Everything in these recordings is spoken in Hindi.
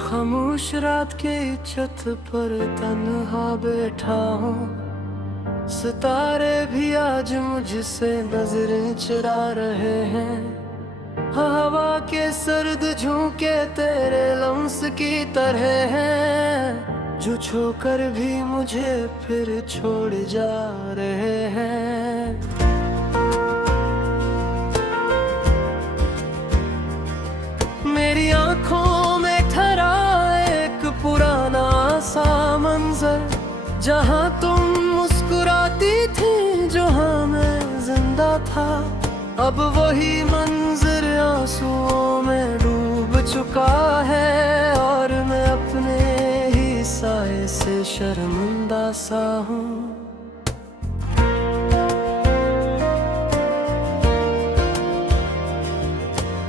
खामोश रात के छत पर तन्हा बैठा हूँ। सितारे भी आज मुझसे नजरें चुरा रहे हैं। हवा के सर्द झोंके तेरे लम्स की तरह हैं, जो छूकर भी मुझे फिर छोड़ जा रहे हैं। मेरी आंखों में ठहरा एक पुराना सा मंजर, जहां तुम मुस्कुराती थी, जहां मैं जिंदा था। अब वही मंजर आंसुओं में डूब चुका है, और मैं अपने ही साए से शर्मिंदा सा हूँ।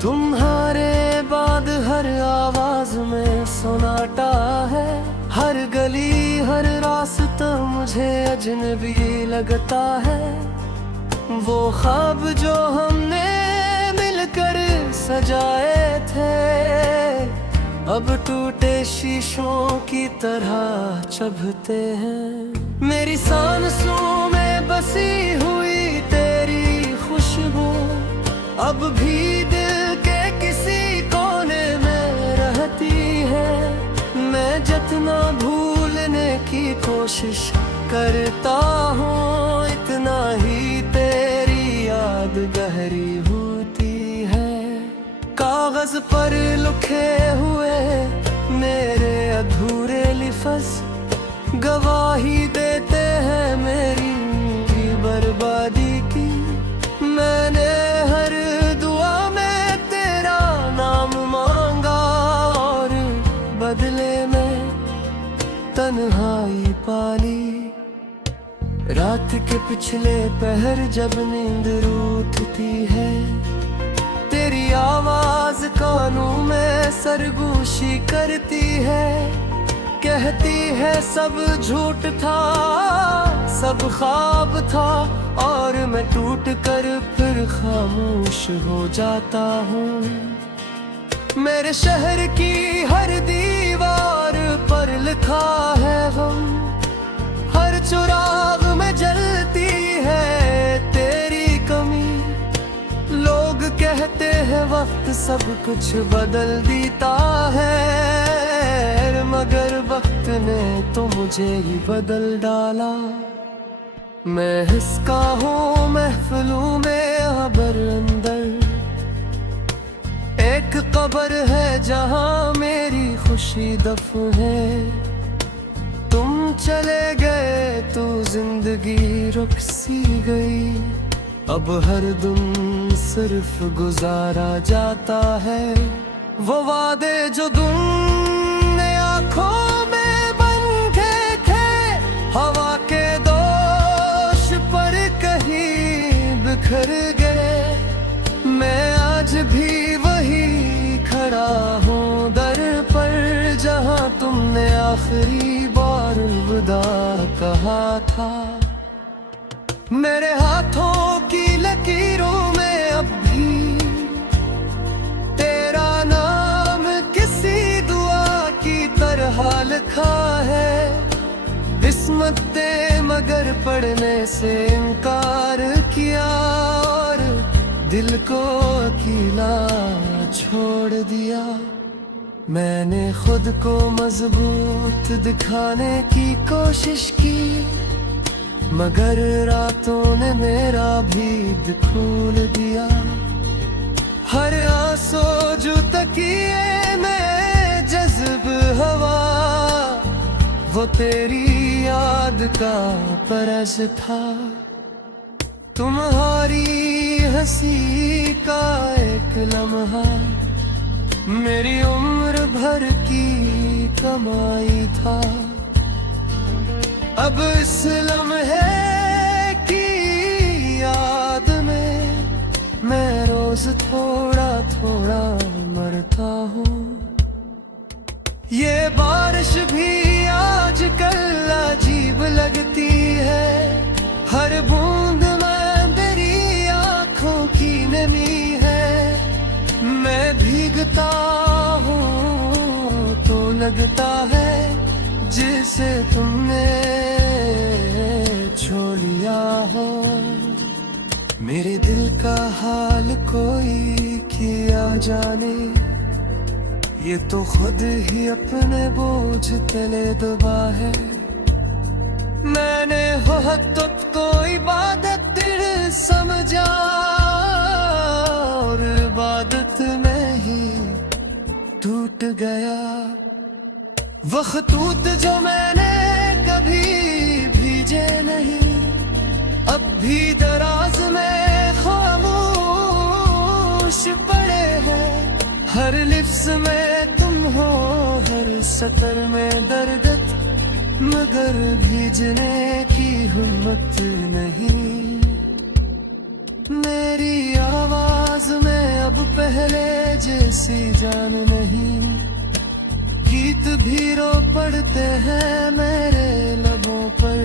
तुम्हारे बाद हर आवाज में सुनाटा है, हर गली हर रास्ता मुझे अजनबी लगता है। वो ख्वाब जो हमने मिलकर सजाए थे, अब टूटे शीशों की तरह चुभते हैं। मेरी सांसों में बसी हुई तेरी खुशबू अब भी दिल के किसी कोने में रहती है। मैं जितना भूलने की कोशिश करता हूँ, इतना ही तेरी याद गहरी होती है। कागज पर लिखे हुए मेरे अधूरे लिफ्ज़ गवाही देते हैं मेरी बर्बादी की। मैंने हर दुआ में तेरा नाम मांगा, और बदले में तन्हाई पाली। रात के पिछले पहर जब नींद रूठती है, तेरी आवाज कानों में सरगोशी करती है। कहती है सब झूठ था, सब ख्वाब था, और मैं टूट कर फिर खामोश हो जाता हूँ। मेरे शहर की हर दीवार पर लिखा है गम, हर चुराग में जलती है तेरी कमी। लोग कहते हैं वक्त सब कुछ बदल देता है, मगर वक्त ने तो मुझे ही बदल डाला। मैं हिस्सा हूँ महफिलों में अबर अंदर, एक कब्र है जहाँ मेरी खुशी दफन है। तुम चले गए तो जिंदगी रुक सी गई, अब हर दिन सिर्फ गुजारा जाता है। वो वादे जो तुमने आँखों में बन के थे, हवा के दोष पर कहीं बिखर गए। मैं आज भी वही खड़ा हूँ दर पर, जहाँ तुमने आखिरी बार विदा कहा था। मेरे हाथों की लकीरों में अब भी तेरा नाम किसी दुआ की तरह लिखा है। किस्मत ने मगर पढ़ने से इनकार किया, और दिल को अकेला छोड़ दिया। मैंने खुद को मजबूत दिखाने की कोशिश की, मगर रातों ने मेरा भीद खोल दिया। हर आंसू जो तकिए में जज्ब हवा, वो तेरी याद का परस था। तुम्हारी हंसी का एक लम्हा मेरी उम्र भर की कमाई था। अब इस लम्हे की याद में मैं रोज थोड़ा थोड़ा मरता हूँ। ये बारिश भी आजकल अजीब लगती है, हर बूंद में मेरी आँखों की नमी है। मैं भीगता हूँ तो लगता है जिसे तुमने छू लिया हो। मेरे दिल का हाल कोई किया जाने, ये तो खुद ही अपने बोझ तले दबा है। मैंने हो तुझको इबादत समझा और इबादत में ही टूट गया। वो खतूत जो मैंने कभी भीजे नहीं, अब भी दराज में खामोश पड़े हैं। हर लिफ्ज़ में तुम हो, हर सतर में दर्द, मगर भीजने की हिम्मत नहीं। मेरी आवाज में अब पहले जैसी जान नहीं, गीत भी रो पड़ते हैं मेरे लबों पर।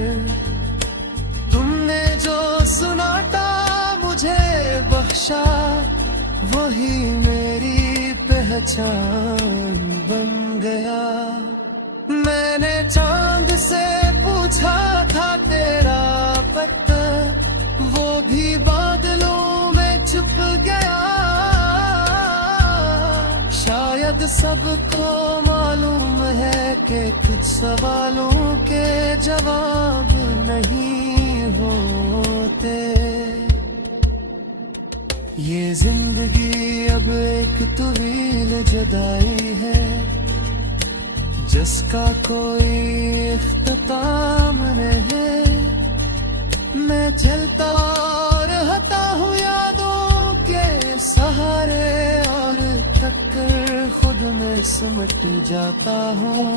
तुमने जो सुनाटा मुझे बख्शा, वही मेरी पहचान बन गया। मैंने चांद से पूछा था तेरा पता, वो भी बादलों में छुप गया। शायद सबको मालूम है कि कुछ सवालों के जवाब नहीं होते। ये जिंदगी अब एक तवील जुदाई है, जिसका कोई इख्तिताम नहीं। मैं चलता और हता हूँ यादों के सहारे, और टक्कर खुद में सिमट जाता हूँ।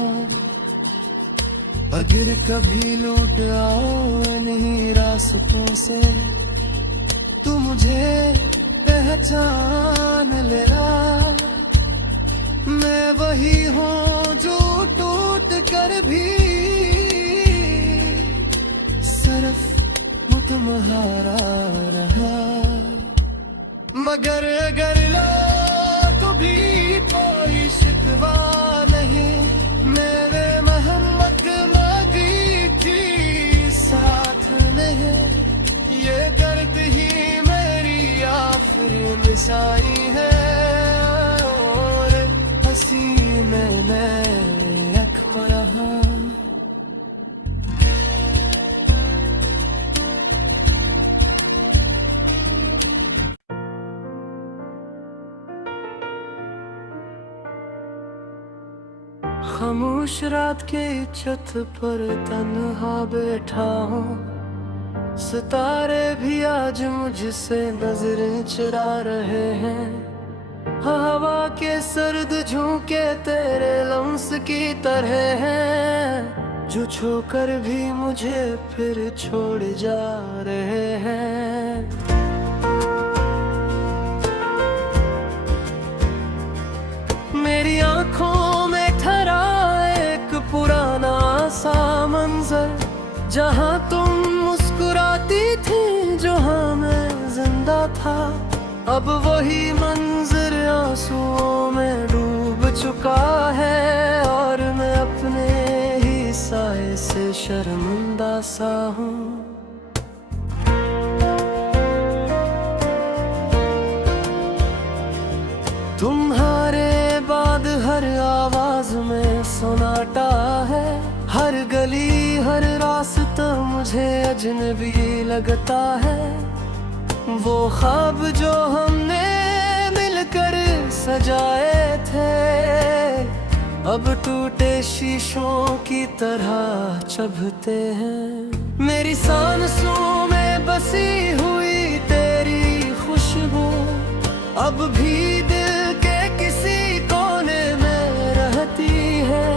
अगर कभी लौट आओ इन्हीं रास्तों से, तू मुझे पहचान लेना। मैं वही हूँ जो टूट कर भी सिर्फ तुम्हारा रहा। मगर अगर लो तो भी कोई शिकवा नहीं, मेरे मोहम्मद मांगी थी साथ नहीं। ये दर्द ही मेरी आखिरी निशानी है, और हंसी मैंने अखमा रहा। खामोश रात के छत पर तन्हा बैठा हूँ, सितारे भी आज मुझसे नजरें चुरा रहे हैं। हवा के सर्द झोंके तेरे लम्स की तरह हैं, जो छूकर भी मुझे फिर छोड़ जा रहे हैं। मेरी आंखों में ठहरा एक पुराना सा मंजर, जहां तुम मुस्कुराती थी, जहां मैं जिंदा था। अब वही मंजर आंसुओं में डूब चुका है, और मैं अपने ही साए से शर्मिंदा सा हूँ। तुम्हारे बाद हर आवाज में सुनाटा है, हर गली हर रास्ता मुझे अजनबी लगता है। वो ख्वाब जो हमने मिलकर सजाए थे, अब टूटे शीशों की तरह चुभते हैं। मेरी सांसों में बसी हुई तेरी खुशबू अब भी दिल के किसी कोने में रहती है।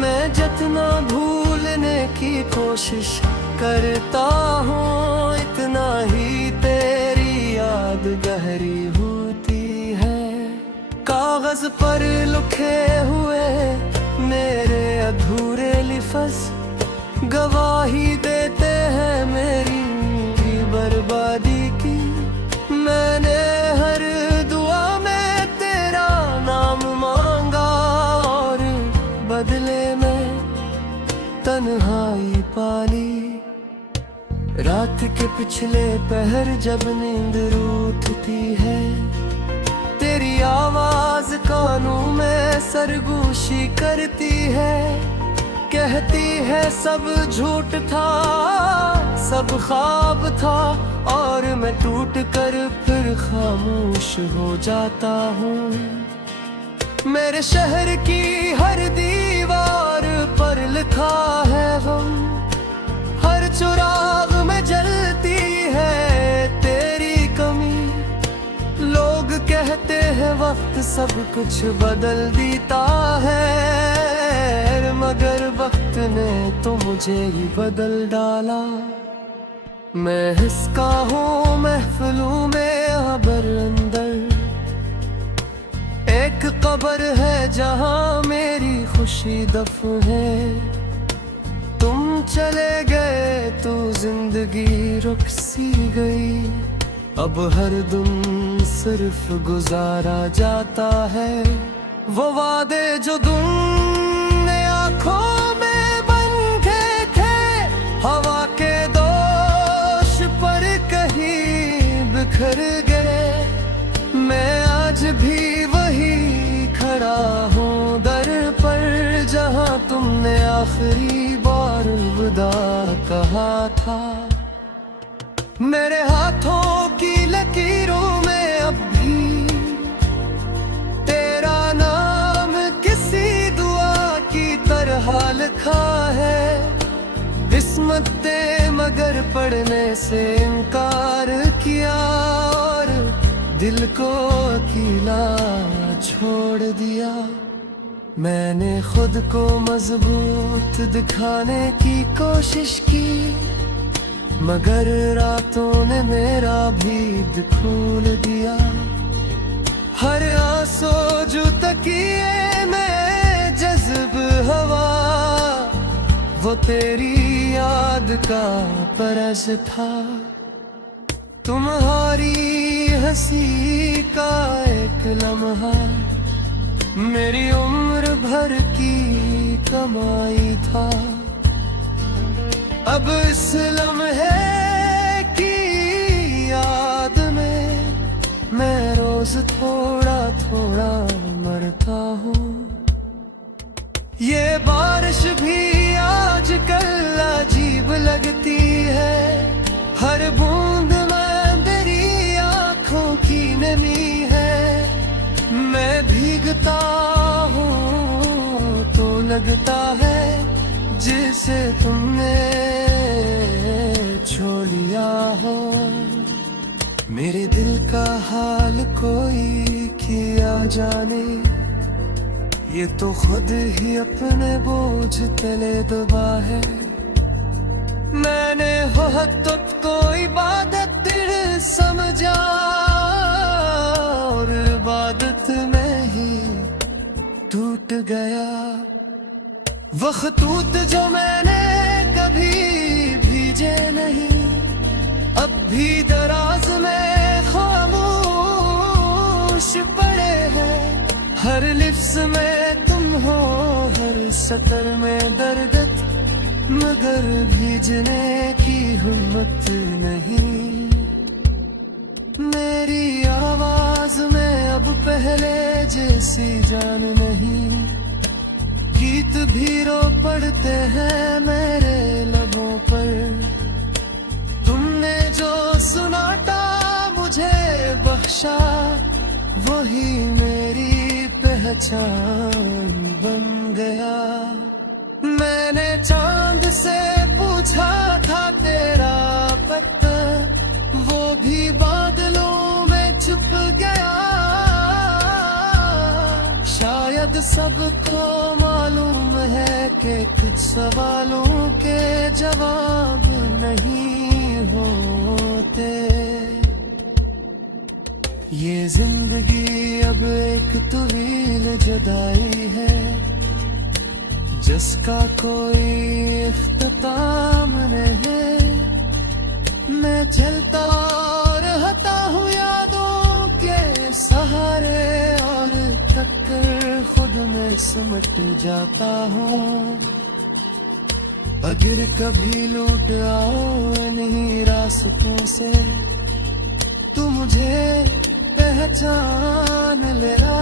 मैं जितना भूलने की कोशिश करता हूँ, इतना ही तेरी याद गहरी होती है। कागज पर लिखे हुए मेरे अधूरे लिफ्ज़ गवाही देते हैं मेरी बर्बादी की। मैंने हर दुआ में तेरा नाम मांगा, और पाली। रात के पिछले पहर जब नींद रूठती है, तेरी आवाज कानों में सरगोशी करती है। कहती है सब झूठ था, सब ख्वाब था, और मैं टूट कर फिर खामोश हो जाता हूँ। मेरे शहर की हर दीवार पर लिखा है गम, हर चुराग में जलती है तेरी कमी। लोग कहते हैं वक्त सब कुछ बदल देता है, मगर वक्त ने तो मुझे ही बदल डाला। मैं हिस्सा हूँ महफिलों में अबर अंदर, एक कब्र है जहाँ मेरी खुशी दफन है। तुम चले गए तो जिंदगी रुक सी गई, अब हर दिन सिर्फ गुजारा जाता है। वो वादे जो तुमने आँखों में बन गए थे, हवा के दोष पर कहीं बिखर गए। मैं आज भी वही खड़ा हूँ दर पर, जहाँ तुमने आखिरी बार विदा कहा था। मेरे हाथों की लकीरों में अब भी तेरा नाम किसी दुआ की तरह लिखा है। किस्मत ने मगर पढ़ने से इनकार किया, और दिल को अकेला छोड़ दिया। मैंने खुद को मजबूत दिखाने की कोशिश की, मगर रातों ने मेरा भीद खोल दिया। हर आंसू जो तकिए में जज्ब हवा, वो तेरी याद का परस था। तुम्हारी हंसी का एक लम्हा मेरी उम्र भर की कमाई था। अब इस लम्हे की याद में मैं रोज थोड़ा थोड़ा मरता हूँ। ये बारिश भी आजकल अजीब लगती है, हर बूंद में मेरी आँखों की नमी है। मैं भीगता हूँ तो लगता है जिसे तुमने छोड़ लिया हो। मेरे दिल का हाल कोई किया जाने, ये तो खुद ही अपने बोझ तले दबा है। मैंने वो हद को इबादत समझा, और इबादत में ही टूट गया। वो खतूत जो मैंने कभी भीजे नहीं, अब भी दराज में खामोश पड़े हैं। हर लिफ्स में तुम हो, हर सतर में दर्द, मगर भीजने की हिम्मत नहीं। मेरी आवाज में अब पहले जैसी जान नहीं, गीत भी रो पड़ते हैं मेरे लबों पर। तुमने जो सुनाटा मुझे बख्शा, वही मेरी पहचान बन गया। मैंने चांद से पूछा था तेरा पता, वो भी बादलों में छुप गया। शायद सबको मालूम है कि कुछ सवालों के जवाब नहीं होते। ये जिंदगी अब एक तवील जुदाई है, जिसका कोई इख्तिताम नहीं। मैं चलता और रहता हूँ यादों के सहारे, और टक्कर खुद में सिमट जाता हूँ। अगर कभी लौट आओ इन्हीं रास्तों से, तू मुझे पहचान लेना।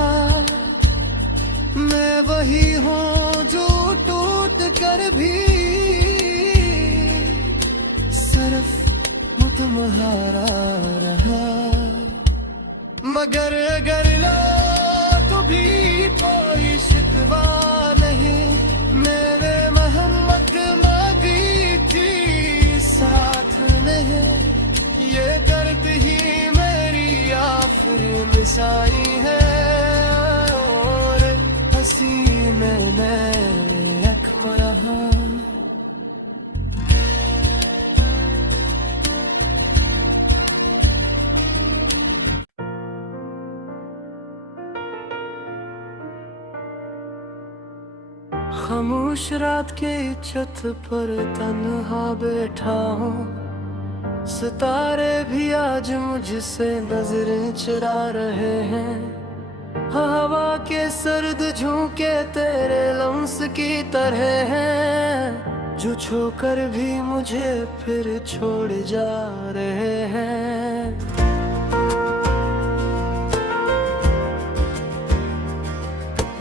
मैं वही हूँ जो टूट कर भी सिर्फ तुम्हारा रहा। मगर अगर लौट भी कोई शिकवा नहीं, मेरे मोहम्मद मांगी थी साथ नहीं। ये दर्द ही मेरी आखिरी मिसाई है, और हंसी मैंने अखम रहा। खामोश रात के छत पर तन्हा बैठा हूँ, सितारे भी आज मुझसे नजरें चुरा रहे हैं। हवा के सर्द झोंके तेरे लम्स की तरह हैं, जो छूकर भी मुझे फिर छोड़ जा रहे हैं।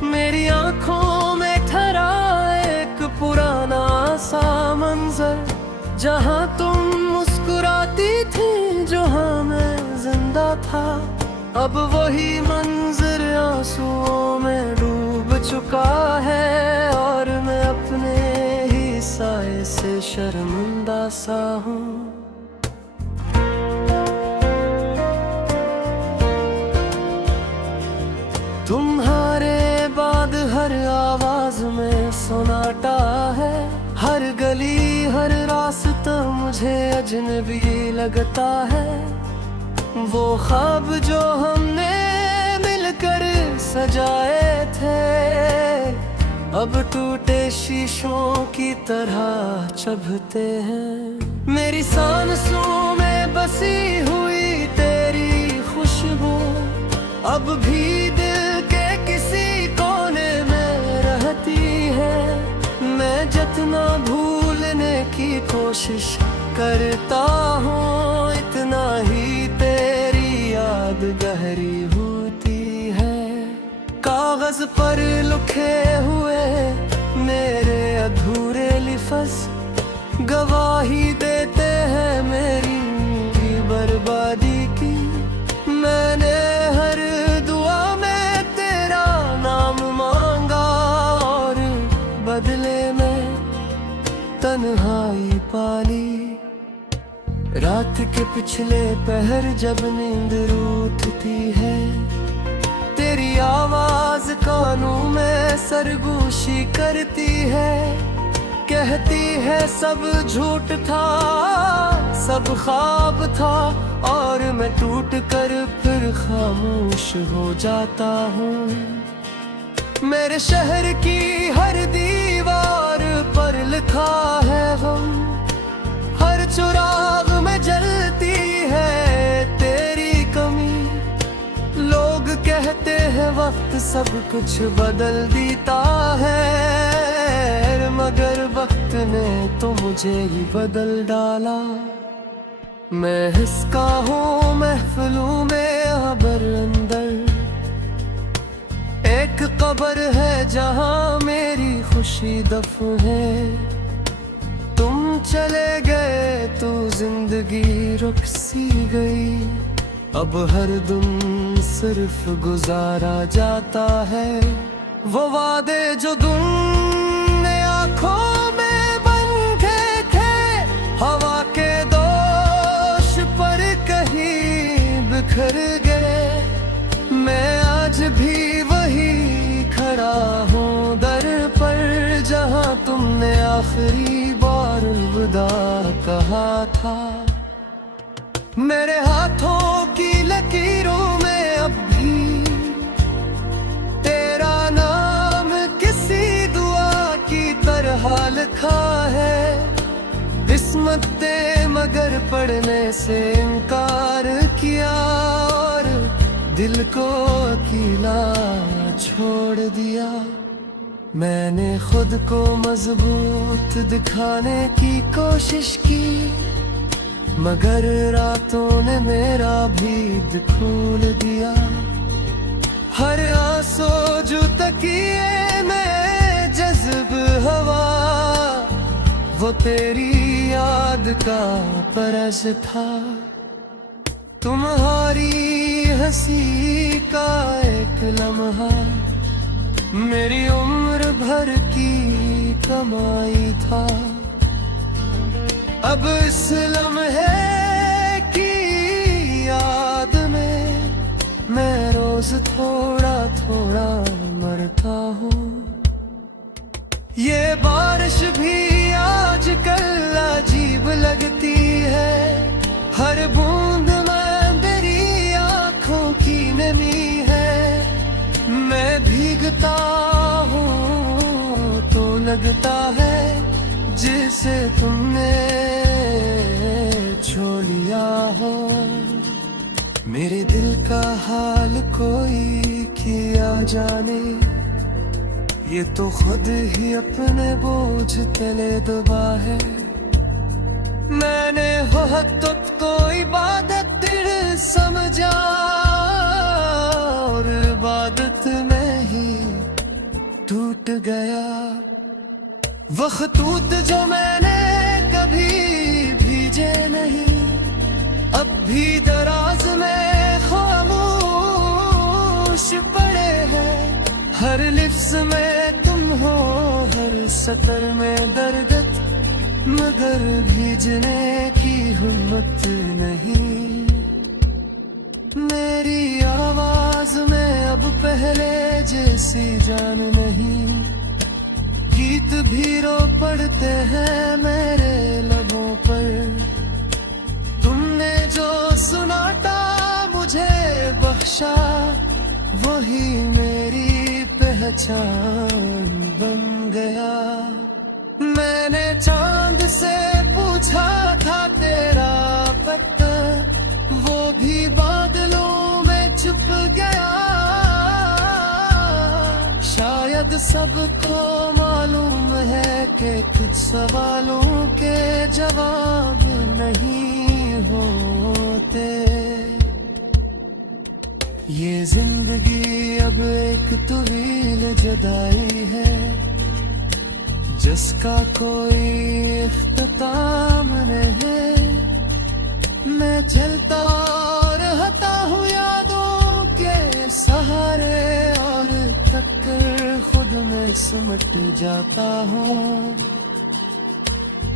मेरी आंखों में ठहरा एक पुराना सा मंजर, जहां तुम मुस्कुराती थी, जहां मैं जिंदा था। अब वही मंजर आंसुओं में डूब चुका है, और मैं अपने ही साए से शर्मिंदा सा हूँ। तुम्हारे बाद हर आवाज में सुनाटा है, हर गली हर रास्ता मुझे अजनबी लगता है। वो ख्वाब जो हमने मिलकर सजाए थे, अब टूटे शीशों की तरह चुभते हैं। मेरी सांसों में बसी हुई तेरी खुशबू अब भी दिल के किसी कोने में रहती है। मैं जितना भूलने की कोशिश करता हूँ, इतना ही तेरी याद गहरी होती है। कागज पर लिखे हुए मेरे अधूरे लिफ्ज़ गवाही देते हैं मेरी बर्बादी की। मैंने हर दुआ में तेरा नाम मांगा, और बदले में तन्हाई पाली। रात के पिछले पहर जब नींद रूठती है, तेरी आवाज कानों में सरगोशी करती है। कहती है सब झूठ था, सब ख्वाब था, और मैं टूट कर फिर खामोश हो जाता हूँ। मेरे शहर की हर दीवार पर लिखा है गम, हर चुराग में जलती है तेरी कमी। लोग कहते हैं वक्त सब कुछ बदल देता है, मगर वक्त ने तो मुझे ही बदल डाला। मैं हिस्सा हूँ महफिलों में अबर अंदर, एक कब्र है जहाँ मेरी खुशी दफन है। तुम चले गए तो जिंदगी रुक सी गई, अब हर दिन सिर्फ गुजारा जाता है। वो वादे जो तुमने आँखों में बंधे थे, हवा के दोष पर कहीं बिखर गए। मैं आज भी वही खड़ा हूँ दर पर, जहाँ तुमने आखिरी बार अलविदा कहा था। मेरे हाथों की लकीरों में अब भी तेरा नाम किसी दुआ की तरह लिखा है। किस्मत ने मगर पढ़ने से इनकार किया, और दिल को अकेला छोड़ दिया। मैंने खुद को मजबूत दिखाने की कोशिश की, मगर रातों ने मेरा भीद खोल दिया। हर आंसू जो तकिए में जज्ब हवा, वो तेरी याद का परस था। तुम्हारी हंसी का एक लम्हा मेरी उम्र भर की कमाई था। अब इस लम्हे की याद में मैं रोज थोड़ा थोड़ा मरता हूँ। ये बारिश भी आजकल अजीब लगती है, हर बूंद में मेरी आंखों की नमी है। मैं भीगता हूँ तो लगता है जिसे तुमने छू लिया हो। मेरे दिल का हाल कोई किया जाने, ये तो खुद ही अपने बोझ तले दबा है। मैंने वो हद तो इबादत समझा, और इबादत में ही टूट गया। वो खतूत जो मैंने कभी भीजे नहीं, अब भी दराज में खामोश पड़े हैं। हर लिफ्ज़ में तुम हो, हर सतर में दर्द, मगर भीजने की हिम्मत नहीं। मेरी आवाज में अब पहले जैसी जान नहीं, गीत भी रो पड़ते हैं मेरे लबों पर। तुमने जो सुनाटा मुझे बख्शा, वही मेरी पहचान बन गया। मैंने चांद से पूछा था तेरा पता, वो भी बादलों में छुप गया। शायद सबको मालूम है कि कुछ सवालों के जवाब नहीं होते। ये जिंदगी अब एक तवील जुदाई है, जिसका कोई इख्तिताम नहीं। मैं चलता और रहता हूँ यादों के सहारे, और थककर खुद में सिमट जाता हूँ।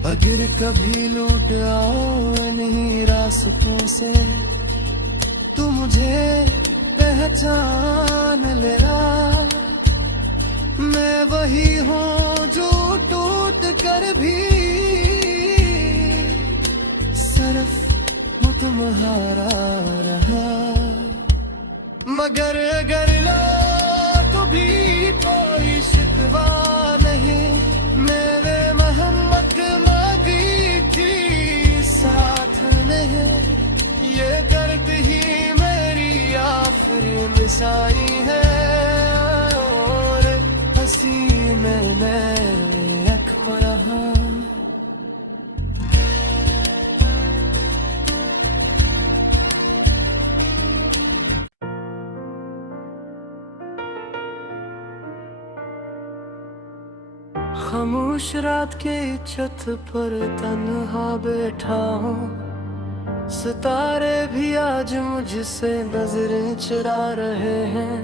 अगर कभी लौट आओ इन्हीं रास्तों से, तू मुझे पहचान लेना। मैं वही हूँ जो टूट कर भी सिर्फ तुम्हारा रहा। मगर अगर लौट भी कोई शिकवा नहीं, मेरे मोहम्मद मांगी थी साथ नहीं। ये दर्द ही मेरी आखिरी मिसाई है, और हंसी मैंने अकबर रहा। खामोश रात के छत पर तन्हा बैठा हूँ, सितारे भी आज मुझसे नजरें चुरा रहे हैं।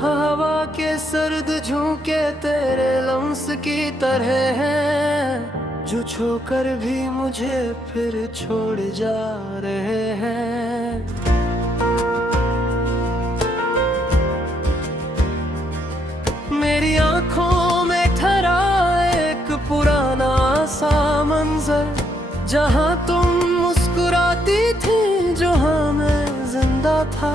हवा के सर्द झोंके तेरे लम्स की तरह हैं, जो छूकर भी मुझे फिर छोड़ जा रहे हैं। मेरी आंखों में ठहरा एक पुराना सा मंजर, जहाँ तुम मुस्कुराती थी, जहाँ मैं जिंदा था।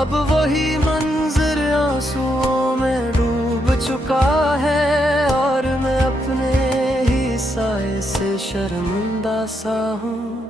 अब वही मंजर आंसुओं में डूब चुका है, और मैं अपने ही साए से शर्मिंदा सा हूँ।